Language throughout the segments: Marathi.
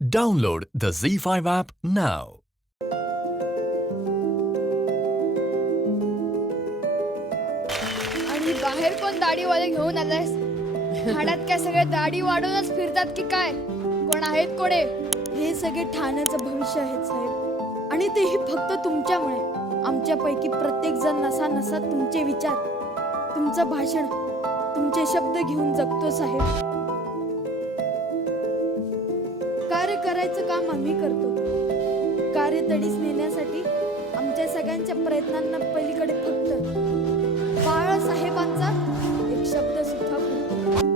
Download the Z5 app now. आणि बाहेर कोण दाढीवाले घेऊन आलायस? ठाण्यात काय सगळे दाढी वाढवूनच फिरतात की काय? कोण आहेत कोणे? हे सगळे ठाण्याचं भविष्य आहे साहेब, आणि तेही फक्त तुमच्यामुळे. आमच्यापैकी प्रत्येक जण नसा नसा तुमचे विचार, तुमचं भाषण, तुमचे शब्द घेऊन जगतो साहेब. कार्य करायचं काम आम्ही करतो. कार्य तडीस नेण्यासाठी आमच्या सगळ्यांच्या प्रयत्नांना पलीकडे फक्त बाळासाहेबांचा एक शब्द सुद्धा पुरतो.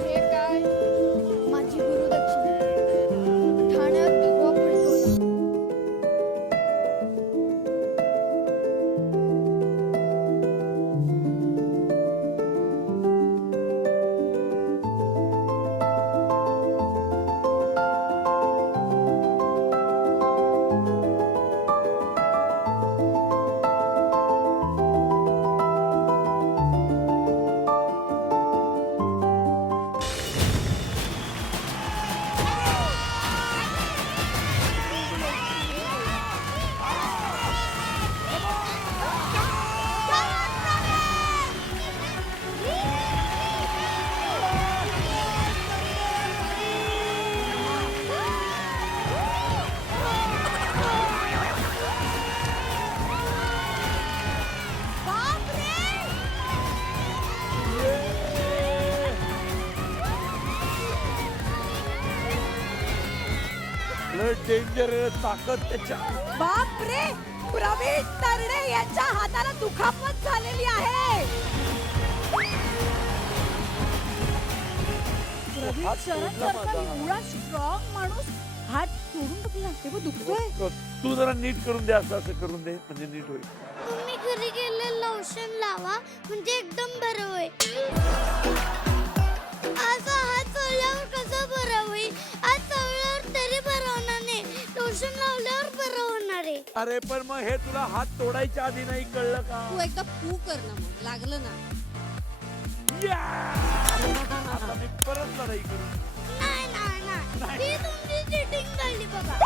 हे काय? माझी गुरुदक्षिणा ठाण्यात भगवा फडकवला. डेंजर ताकद त्याच्या. बाप रे, प्रवीण तरडे यांच्या हाताला दुखापत झालेली आहे. प्रवीण शरद एवढा स्ट्रॉंग माणूस हात तोडून टाकला, ते पण दुखतोय. तू जरा नीट करून दे, असं करून दे म्हणजे नीट होईल. तुम्ही घरी गेले लोशन लावा म्हणजे एकदम बरं होईल. असं हात चोळल्यावर कसं बरं होईल? हात चोळल्यावर तरी बरं होणार नाही, लोशन लावल्यावर बरं होणार आहे. अरे पण मग हे तुला हात तोडायच्या आधी नाही कळलं का? तू एकदा पू कर ना, मग लागलं ना. आता मी परत लढाई करू. नाही नाही नाही, ही तुमची चिटिंग झाली बघा.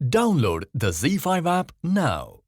Download the Z5 app now.